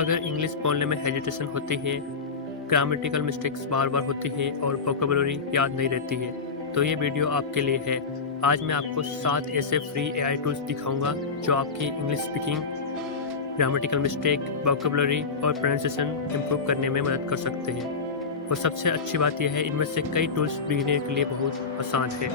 अगर इंग्लिश बोलने में हेजिटेशन होती है, ग्रामेटिकल मिस्टेक्स बार बार होती है और वोकैबुलरी याद नहीं रहती है, तो ये वीडियो आपके लिए है। आज मैं आपको 7 ऐसे फ्री एआई टूल्स दिखाऊंगा जो आपकी English speaking, grammatical mistake, vocabulary और प्रोनाउंसिएशन इम्प्रूव करने में मदद कर सकते हैं। और सबसे अच्छी बात यह है, इनमें से कई टूल्स बिगिनर के लिए बहुत आसान है।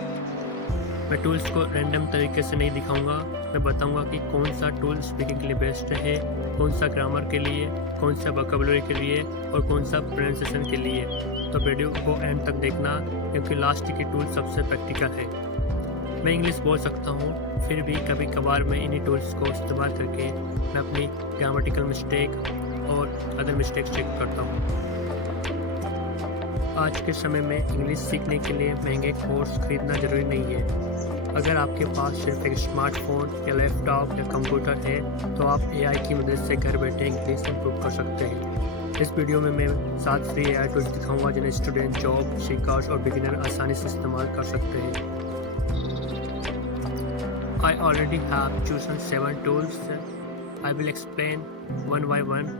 मैं टूल्स को रैंडम तरीके से नहीं दिखाऊंगा, मैं बताऊंगा कि कौन सा टूल स्पीकिंग के लिए बेस्ट है, कौन सा ग्रामर के लिए, कौन सा वोकैबुलरी के लिए और कौन सा प्रोनाउंसिएशन के लिए। तो वीडियो को एंड तक देखना, क्योंकि लास्ट की टूल सबसे प्रैक्टिकल है। मैं इंग्लिश बोल सकता हूँ, फिर भी कभी कभार मैं इन्हीं टूल्स को इस्तेमाल करके मैं अपनी ग्रामेटिकल मिस्टेक और अदर मिस्टेक चेक करता हूँ। आज के समय में इंग्लिश सीखने के लिए महंगे कोर्स खरीदना ज़रूरी नहीं है। अगर आपके पास सिर्फ एक स्मार्टफोन या लैपटॉप या कंप्यूटर है, तो आप एआई की मदद से घर बैठे इंग्लिश इम्प्रूव कर सकते हैं। इस वीडियो में मैं 7 फ्री एआई टूल्स दिखाऊंगा जिन्हें स्टूडेंट, जॉब सीकर्स और बिगिनर आसानी से इस्तेमाल कर सकते हैं। I already have chosen 7 tools. I will explain one by one.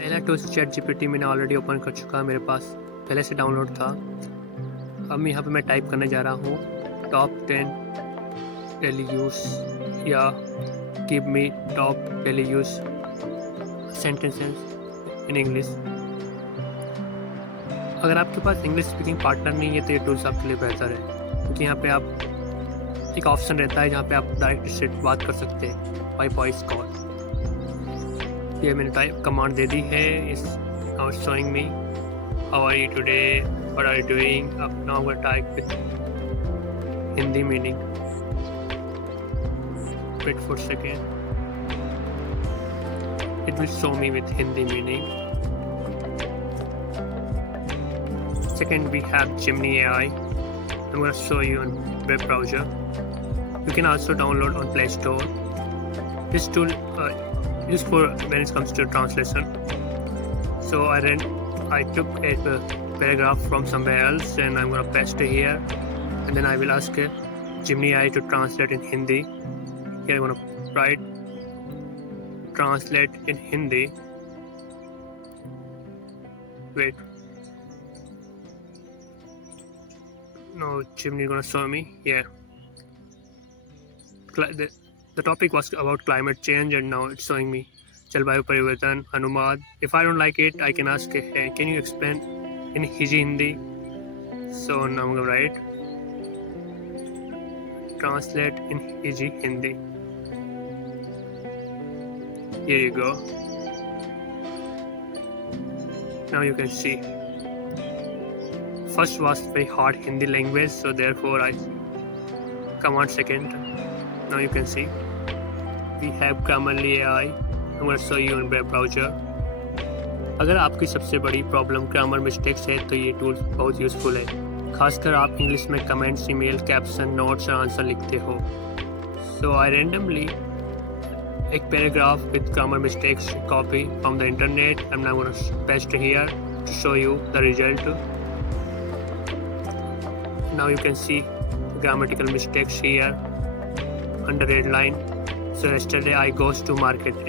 पहला टूल्स ChatGPT मैंने ऑलरेडी ओपन कर चुका, मेरे पास पहले से डाउनलोड था। अब यहाँ पे मैं टाइप करने जा रहा हूँ टॉप 10 डेली यूज या give me top daily use sentences in English. अगर आपके पास इंग्लिश स्पीकिंग पार्टनर नहीं है तो ये टूल्स आपके लिए बेहतर है, क्योंकि यहाँ पे आप एक ऑप्शन रहता है जहाँ पे आप डायरेक्ट से बात कर सकते हैं बाय वॉइस कॉल। ये मैंने टाइप कमांड दे दी है। Is now showing me how are you today, what are you doing. अब now I type with Hindi meaning. Wait for second, it will show me with Hindi meaning. Second, we have Gemini AI. I'm going to show you on web browser. You can also download on Play Store. This tool is for when it comes to translation. So I took a paragraph from somewhere else and I'm going to paste it here, and then I will ask Gemini AI to translate in Hindi. Here I'm going to write translate in Hindi. Wait. Now Gemini is going to show me. Yeah. The topic was about climate change and now it's showing me जलवायु परिवर्तन अनुवाद. If I don't like it, I can ask, hey, can you explain in Hindi? So now I'm going to write translate in Hindi. Here you go. Now you can see. First was very hard Hindi language, so therefore I command second. Now you can see we have Grammarly AI. I'm going to show you on web browser. अगर आपकी सबसे बड़ी problem grammar mistakes है तो ये tool बहुत useful है, खासकर आप इंग्लिश में कमेंट्स, ईमेल, कैप्शन, नोट्स और आंसर लिखते हो। सो आई रैंडमली एक paragraph with grammar mistakes copy from the internet and I am gonna paste here to show you the result. Now you can see grammatical mistakes here under red line. So yesterday I goes to market.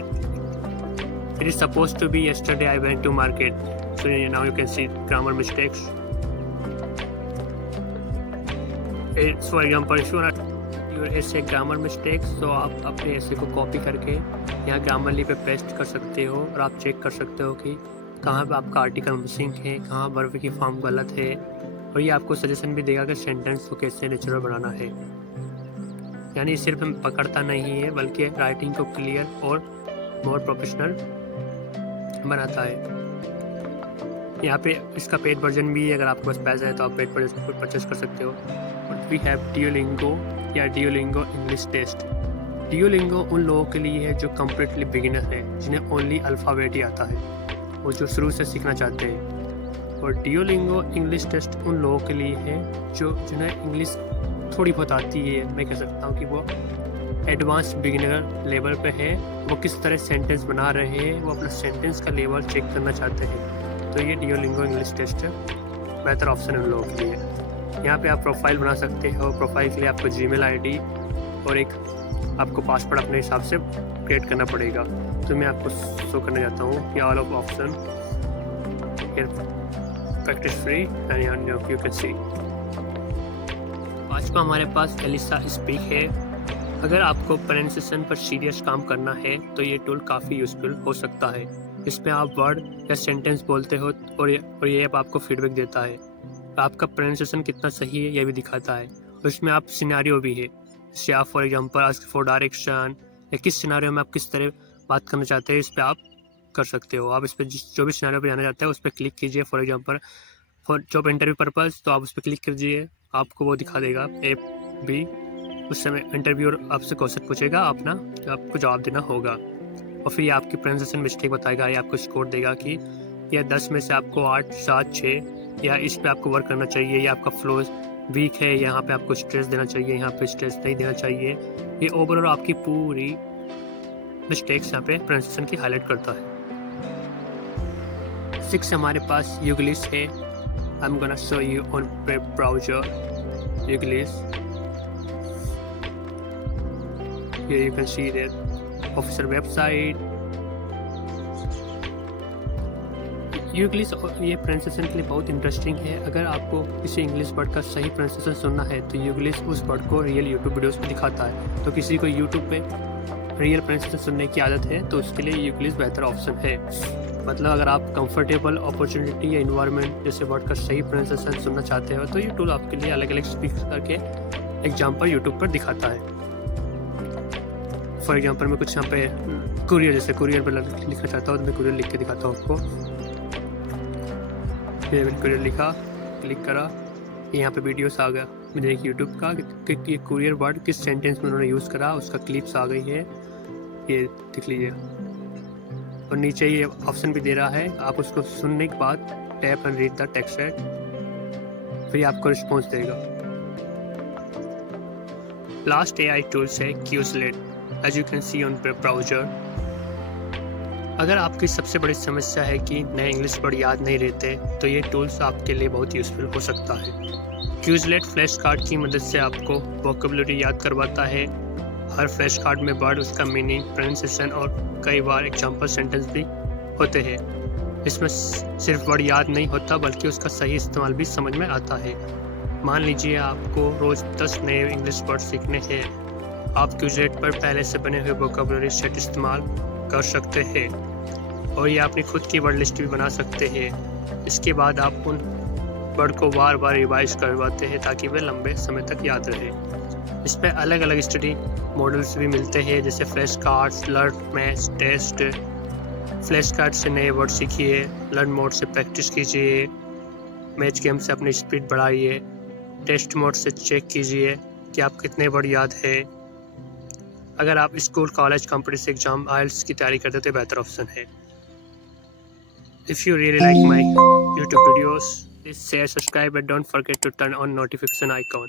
It is supposed to be yesterday I went to market. So now you can see grammar mistakes. It's for example, if you want your essay grammar mistakes, so आप अपने essay को copy करके यहाँ Grammarly पे paste कर सकते हो और आप चेक कर सकते हो कि कहाँ पे आपका आर्टिकल मिसिंग है, कहाँ वर्ब की फॉर्म गलत है, और ये आपको सजेशन भी देगा कि सेंटेंस को कैसे नेचुरल बनाना है। यानी सिर्फ पकड़ता नहीं है बल्कि राइटिंग को क्लियर और मोर प्रोफेशनल बनाता है। यहाँ पे इसका पेड वर्जन भी है, अगर आपके पास पैसा है तो आप पेड परचेस कर सकते हो। वी हैव Duolingo या Duolingo इंग्लिश टेस्ट। Duolingo उन लोगों के लिए है जो कम्प्लीटली बिगिनर है, जिन्हें ओनली अल्फ़ाबेट ही आता है और जो शुरू से सीखना चाहते हैं। और Duolingo इंग्लिश टेस्ट उन लोगों के लिए है जो जिन्हें इंग्लिश थोड़ी बहुत आती है। मैं कह सकता हूँ कि वो एडवांस बिगिनर लेवल पे है, वो किस तरह सेंटेंस बना रहे हैं, वो अपना सेंटेंस का लेवल चेक करना चाहते हैं। तो ये Duolingo इंग्लिश टेस्ट बेहतर ऑप्शन है उन लोगों के लिए। यहाँ पे आप प्रोफाइल बना सकते हो। प्रोफाइल के लिए आपको जीमेल आईडी और एक आपको पासवर्ड अपने हिसाब से क्रिएट करना पड़ेगा। तो मैं आपको शो करने जाता हूँ कि all of option practice free and you can सी। आज को हमारे पास एलिसा स्पीक है। अगर आपको प्रोनाउंसिएशन पर सीरियस काम करना है तो ये टूल काफ़ी यूज़फुल हो सकता है। इसमें आप वर्ड या सेंटेंस बोलते हो और ये ऐप आपको फीडबैक देता है। आपका प्रोनाउंसिएशन कितना सही है यह भी दिखाता है। और इसमें आप सिनेरियो भी है, जैसे आप for example ask for direction या किस सिनेरियो में आप किस तरह बात करना चाहते हैं, इस पर आप कर सकते हो। आप इस पर जो भी सिनेरियो पे जाना चाहते हैं उस पर क्लिक कीजिए। For example for job interview purpose, तो आप उस पर क्लिक कीजिए, आपको वो दिखा देगा ऐप भी। उस समय इंटरव्यूअर आपसे क्वेश्चन पूछेगा, आपको जवाब देना होगा और फिर ये आपकी प्रोनाउंसिएशन मिस्टेक बताएगा या आपको स्कोर देगा कि या 10 में से आपको 8, 7, 6 या इस पे आपको वर्क करना चाहिए, या आपका फ्लो वीक है, यहाँ पे आपको स्ट्रेस देना चाहिए, यहाँ पे स्ट्रेस नहीं देना चाहिए। ये ओवरऑल आपकी पूरी मिस्टेक्स यहाँ पे प्रोनाउंसिएशन की हाईलाइट करता है। 6 हमारे पास यूग्लिश है। I am gonna show you on browser Youglish. Here you can see their official website. Youglish ये प्रोनाउंसिएशन के लिए बहुत इंटरेस्टिंग है। अगर आपको किसी इंग्लिश वर्ड का सही प्रोनाउंसिएशन सुनना है तो यूग्लिश उस वर्ड को रियल यूट्यूब वीडियोस में दिखाता है। तो किसी को यूट्यूब पे रियल प्रोनाउंसिएशन सुनने की आदत है तो उसके लिए यूग्लिश बेहतर ऑप्शन है। मतलब अगर आप कंफर्टेबल अपॉर्चुनिटी या इन्वायरमेंट जैसे वर्ड का सही प्रोनाउंसिएशन सुनना चाहते हो तो ये टूल आपके लिए अलग अलग स्पीक करके एग्जाम्पल यूट्यूब पर दिखाता है। फॉर एग्जाम्पल मैं कुछ यहाँ पे कुरियर, जैसे कुरियर पर लिखना चाहता हूँ तो मैं कुरियर लिख के दिखाता हूँ आपको। फिर मैंने कुरियर लिखा, क्लिक करा, यहाँ पे वीडियोस आ गया मुझे एक यूट्यूब का कि कुरियर वर्ड किस सेंटेंस में उन्होंने यूज़ करा, उसका क्लिप्स आ गई है, ये देख लीजिए। और नीचे ये ऑप्शन भी दे रहा है, आप उसको सुनने के बाद tap and read the text, फिर आपको रिस्पॉन्स देगा। लास्ट AI टूल्स है Quizlet, as you can see on browser. अगर आपकी सबसे बड़ी समस्या है कि नए इंग्लिश वर्ड याद नहीं रहते तो ये टूल्स आपके लिए बहुत यूज़फुल हो सकता है। क्यूजलेट फ्लैश कार्ड की मदद से आपको वोकैबुलरी याद करवाता है। हर फ्लैश कार्ड में वर्ड, उसका मीनिंग, प्रोनाउंसिएशन और कई बार एग्जाम्पल सेंटेंस भी होते हैं। इसमें सिर्फ वर्ड याद नहीं होता बल्कि उसका सही इस्तेमाल भी समझ में आता है। मान लीजिए आपको रोज़ 10 नए इंग्लिश वर्ड सीखने हैं, आप क्यूजलेट पर पहले से बने हुए वोकैबुलरी सेट इस्तेमाल कर सकते हैं और ये अपनी खुद की वर्ड लिस्ट भी बना सकते हैं। इसके बाद आप उन वर्ड को बार बार रिवाइज करवाते हैं ताकि वे लंबे समय तक याद रहे। इस पर अलग अलग स्टडी मॉडल्स भी मिलते हैं, जैसे flash cards, learn, match, test. Flash card से नए वर्ड सीखिए, लर्न मोड से प्रैक्टिस कीजिए, मैच गेम से अपनी स्पीड बढ़ाइए, टेस्ट मोड से चेक कीजिए कि आप कितने वर्ड याद है। अगर आप school, college, competitive exam, IELTS की तैयारी करते तो बेहतर ऑप्शन है। If you really like my YouTube videos, please share, subscribe and don't forget to turn on notification icon.